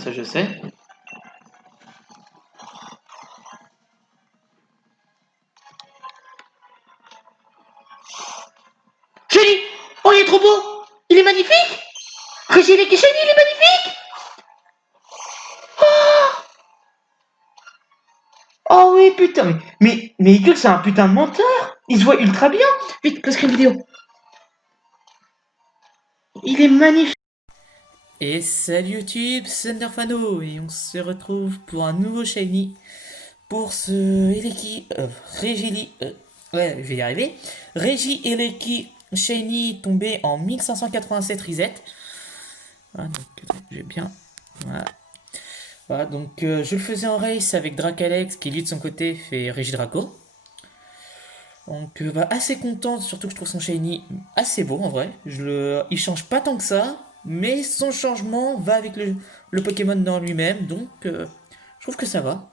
ça je sais. Shiny! Oh, il est trop beau! Il est magnifique! Régis qui Shiny, il est magnifique! Oh, oh oui, putain, mais Eagle, c'est un putain de menteur! Il se voit ultra bien! Vite, le screen vidéo! Il est magnifique! Et salut YouTube, c'est Nerfano et on se retrouve pour un nouveau Shiny pour ce Eleki, Regili, ouais je vais y arriver, Regi Eleki Shiny tombé en 1587 reset. Ah, donc je vais bien, voilà. Voilà, donc je le faisais en race avec Dracalex qui lui de son côté fait Regidraco. Donc bah, assez content, surtout que je trouve son shiny assez beau en vrai. Il change pas tant que ça, mais son changement va avec le Pokémon dans lui-même, donc je trouve que ça va.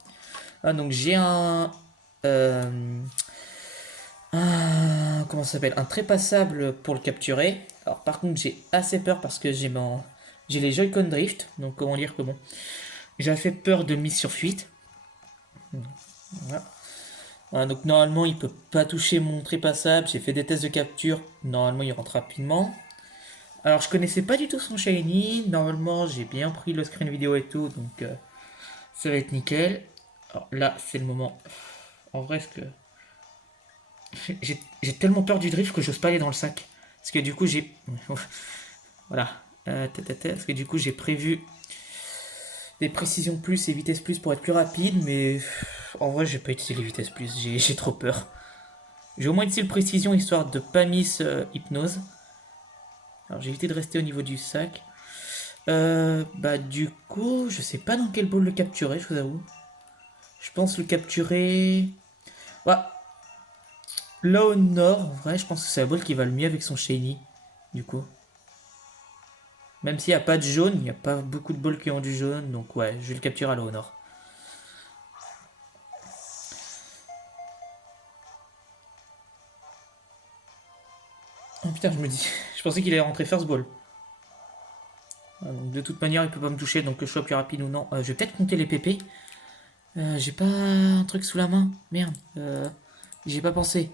Ah, donc j'ai comment ça s'appelle, un trépassable pour le capturer. Alors par contre j'ai assez peur parce que j'ai les Joy-Con Drift, donc comment dire que bon, j'ai fait peur de mise sur fuite. Voilà. Donc normalement il peut pas toucher mon trépassable, j'ai fait des tests de capture, normalement il rentre rapidement. Alors je connaissais pas du tout son shiny, normalement j'ai bien pris le screen vidéo et tout, donc ça va être nickel. Alors là c'est le moment, en vrai ce que... J'ai tellement peur du drift que j'ose pas aller dans le sac. Parce que du coup j'ai... Voilà. Parce que du coup j'ai prévu des précisions plus et vitesse plus pour être plus rapide, mais en vrai j'ai pas utilisé les vitesses plus, j'ai trop peur. J'ai au moins utilisé le précision histoire de pas miss hypnose. Alors j'ai évité de rester au niveau du sac. Bah du coup, je sais pas dans quel ball le capturer, je vous avoue. Je pense le capturer... Ouais. Là au nord, en vrai, je pense que c'est la ball qui va le mieux avec son shiny. Du coup. Même s'il n'y a pas de jaune, il n'y a pas beaucoup de balls qui ont du jaune. Donc ouais, je vais le capturer à là au nord. Oh putain, je me dis... Je pensais qu'il allait rentrer first ball. Donc, de toute manière, il peut pas me toucher, donc que je sois plus rapide ou non. Je vais peut-être compter les PP. J'ai pas un truc sous la main. Merde. J'ai pas pensé.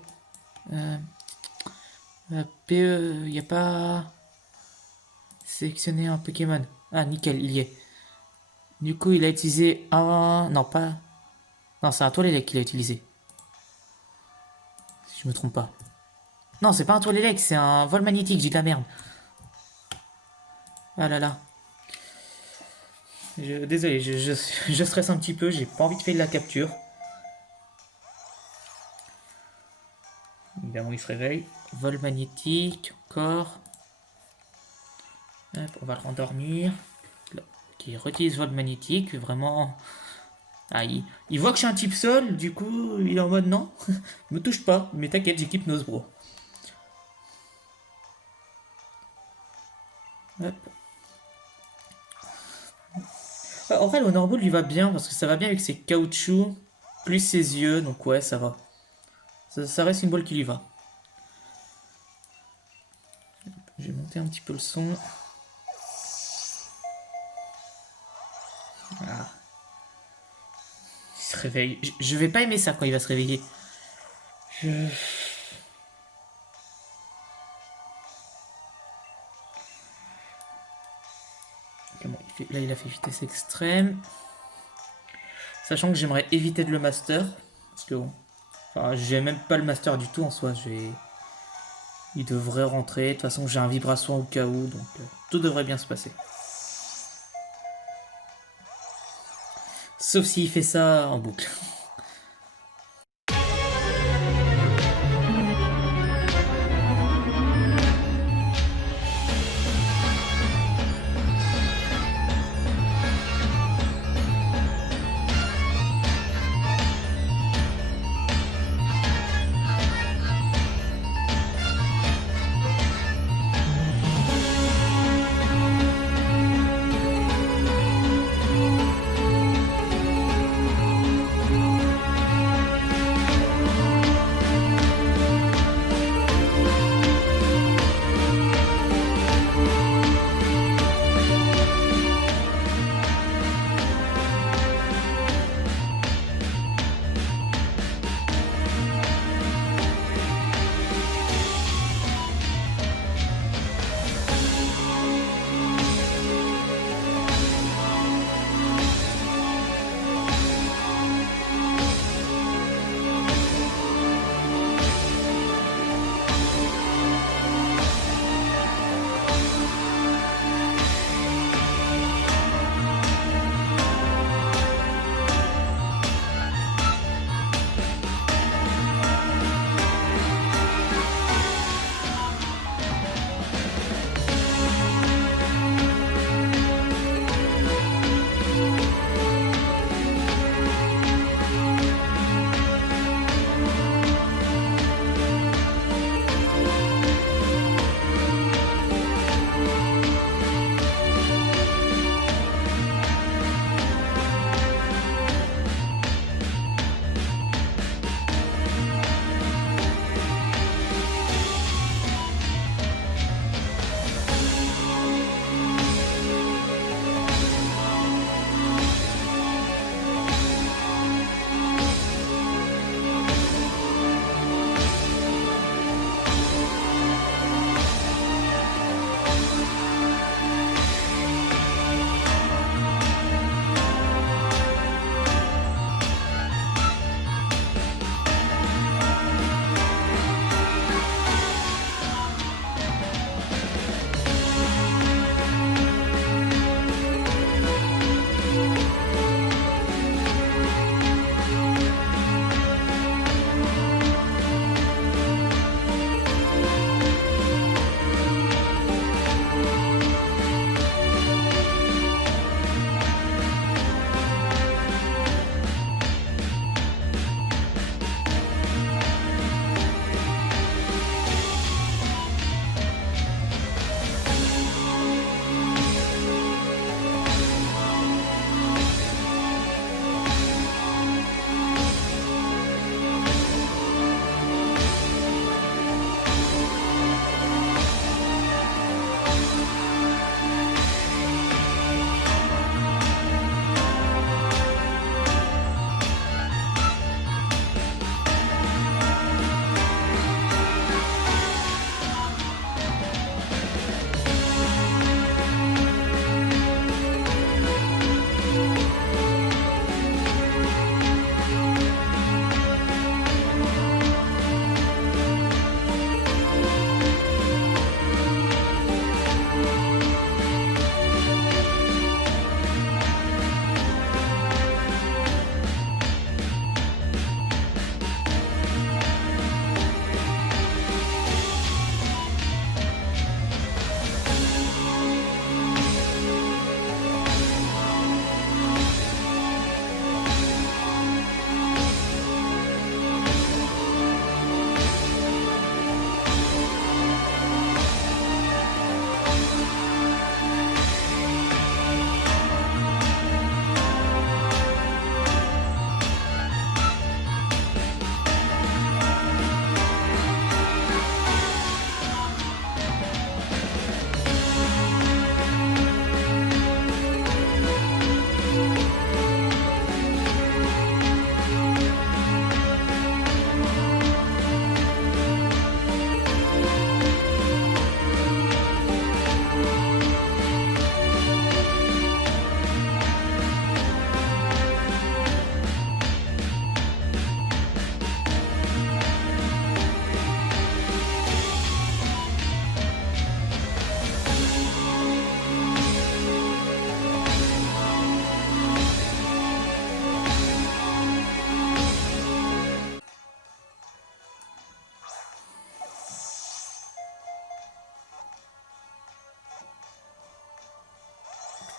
PE, il n'y a pas... Sélectionner un Pokémon. Ah, nickel, il y est. Du coup, il a utilisé un... Non, pas... Non, c'est un Toilélec qu'il a utilisé. Si je me trompe pas. Non, c'est pas un Toilélec, c'est un vol magnétique, j'ai de la merde. Ah là là. Désolé, je stresse un petit peu, j'ai pas envie de faire de la capture. Évidemment, il se réveille. Vol magnétique, encore. Hop, on va le rendormir. Qui réutilise vol magnétique, vraiment... Ah, il voit que je suis un type sol, du coup, il est en mode non, me touche pas, mais t'inquiète, j'équipe Nosebro. Hop. En vrai, le Honorable lui va bien, parce que ça va bien avec ses caoutchoucs, plus ses yeux, donc ouais, ça va. Ça reste une balle qui lui va. Je vais monter un petit peu le son. Ah. Il se réveille. Je vais pas aimer ça quand il va se réveiller. Là, il a fait vitesse extrême. Sachant que j'aimerais éviter de le master. Parce que bon. Enfin, j'ai même pas le master du tout en soi. Il devrait rentrer. De toute façon, j'ai un vibration au cas où. Donc, tout devrait bien se passer. Sauf s'il fait ça en boucle.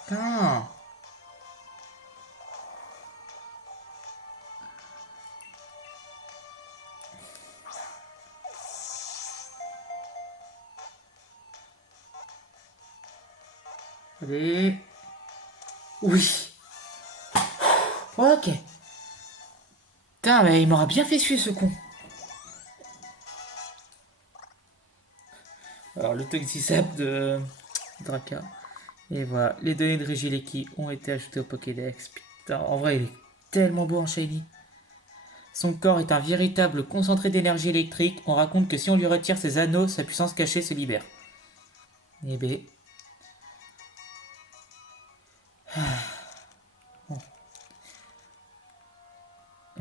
Putain. Allez. Oui. Ok. Putain, mais il m'aura bien fait suer ce con. Alors, le Toxisap de Draka. Et voilà, les données de Regieleki ont été ajoutées au Pokédex. Putain, en vrai, il est tellement beau en shiny. Son corps est un véritable concentré d'énergie électrique. On raconte que si on lui retire ses anneaux, sa puissance cachée se libère. Eh ben. Bon.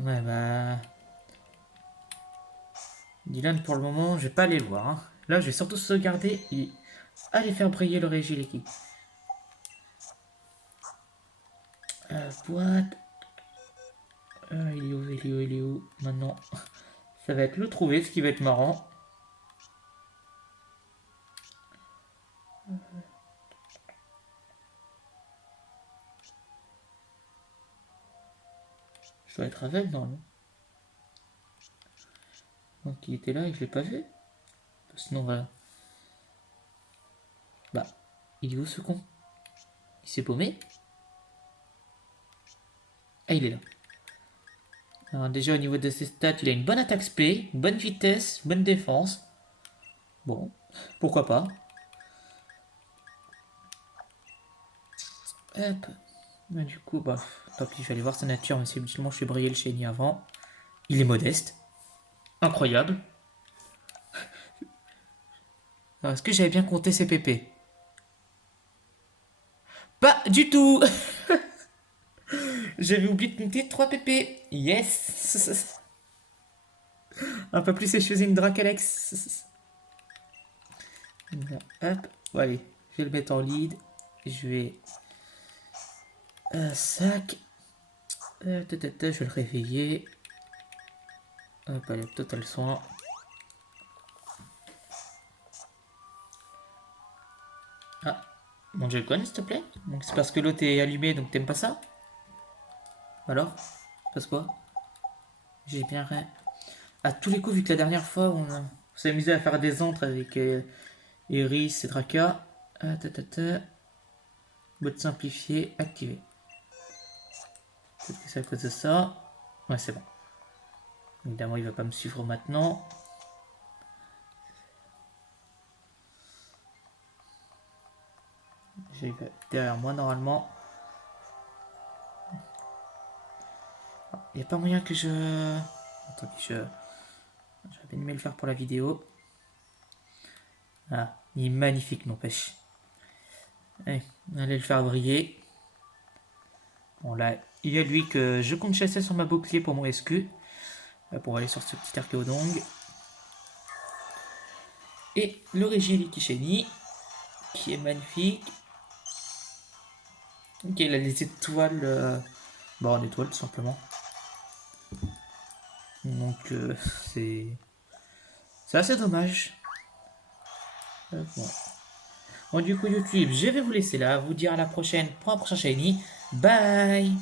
Ouais, bah. Dylan, pour le moment, je vais pas aller le voir. Hein. Là, je vais surtout sauvegarder et aller faire briller le Regieleki. Boîte. Il est où, il est où, il est où? Maintenant, ça va être le trouver, ce qui va être marrant. Je dois être avec, non? Donc il était là et je l'ai pas vu. Sinon, voilà. Bah, il est où ce con? Il s'est paumé? Ah, il est là. Alors déjà au niveau de ses stats, il a une bonne attaque spé, bonne vitesse, bonne défense. Bon, pourquoi pas. Hop. Mais du coup, bah, tant pis, je vais aller voir sa nature, mais c'est habituellement je fais briller le shiny avant. Il est modeste. Incroyable. Alors, est-ce que j'avais bien compté ses PP? Pas du tout. J'avais oublié de compter 3 PP. Yes. Un peu plus c'est une Dracalex. Hop, bon, allez, je vais le mettre en lead. Je vais. Sac. Je vais le réveiller. Hop, allez, total soin. Ah, mon Joy-Con, s'il te plaît. Donc c'est parce que l'autre est allumé, donc t'aimes pas ça? Alors? Passe quoi? J'ai bien rien. À tous les coups, vu que la dernière fois, on s'est amusé à faire des entres avec Iris et Draka. Mode simplifié, activé. Peut-être que c'est à cause de ça. Ouais, c'est bon. Évidemment, il va pas me suivre maintenant. J'ai derrière moi normalement. Il n'y a pas moyen que je. Attends, j'avais bien aimé le faire pour la vidéo. Ah, il est magnifique, n'empêche. Allez, allez le faire briller. Bon, là, il y a lui que je compte chasser sur ma bouclier pour mon SQ. Pour aller sur ce petit Archéodong. Et le Regieleki shiny, qui est magnifique. Ok, il a les étoiles. Bon, en étoile, tout simplement. Donc, c'est assez dommage. Bon. Bon, du coup, YouTube, je vais vous laisser là. Vous dire à la prochaine pour un prochain shiny. Bye!